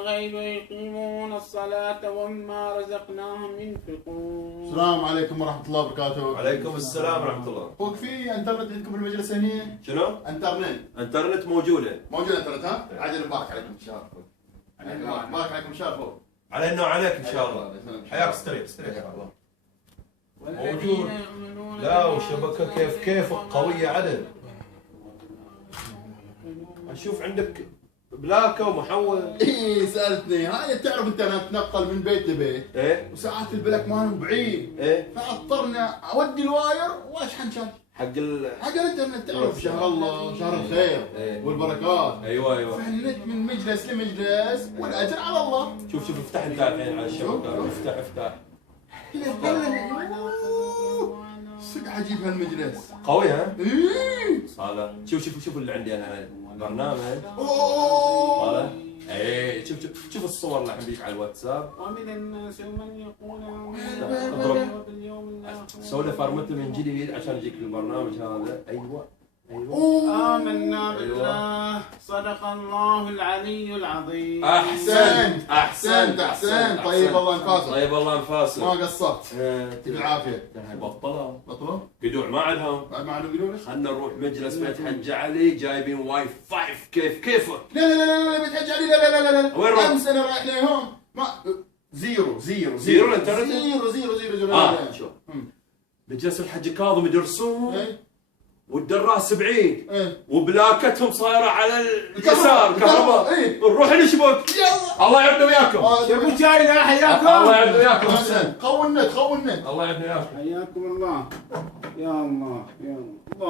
الغيب ويقيمون الصلاة ومما رزقناهم ينفقون. السلام عليكم ورحمة الله وبركاته. وعليكم السلام ورحمة الله. فوق في انترنت عندكم بالمجلس هنا؟ شنو؟ انترنت موجودة. موجود انترنت ها؟ عادل مبارك عليكم ان شاء الله. مبارك عليكم ان شاء الله. علينا وعليك ان شاء الله. حياك استريح يا الله. موجود. لا وشبكة كيف قوية عدل. اشوف عندك بلاكة ومحول. ايه سالتني هاي تعرف انت انا اتنقل من بيت لبيت. ايه وساعات البلاك مالهم بعيد. ايه فاضطرنا اودي الواير واشحن شاش. حق الانترنت تعرف شهر الله شهر الخير إيه. والبركات. ايوه فهنت من مجلس لمجلس والاجر على الله. شوف افتح انت الحين على الشبكة. افتح صدق عجيب هالمجلس. قوي ها؟ ايه صالح شوف اللي عندي انا برنامج. اوه صالح ايه شوف الصور اللي عندك على الواتساب. ومن الناس من يقول اضرب. باليوم الآخر سوي له فارمت من جديد عشان يجيك البرنامج هذا. ايوه آمنا بالله صدق الله العلي العظيم. احسنت طيب الله انفاسك. طيب الله انفاسك. ما قصرت. يعطيك العافيه. بطلوا قدوع ما عندهم. ما عندهم قدوع. خلنا نروح مجلس بيت حج علي جايبين واي فاي كيفك. لا بيت حج علي لا وين رحت؟ امس انا رايح لهم ما زيرو الانترنت؟ زيرو شوف مجلس الحج كاظم يدرسون ايه والدراس بعيد ايه وبلاكتهم صايره على اليسار كهرباء. ايه نروح نشبك. يلا الله يعبنا وياكم. شبو جاينا حياكم. الله يعبنا وياكم. خون النت الله يعبنا وياكم. حياكم الله. يا الله يا الله.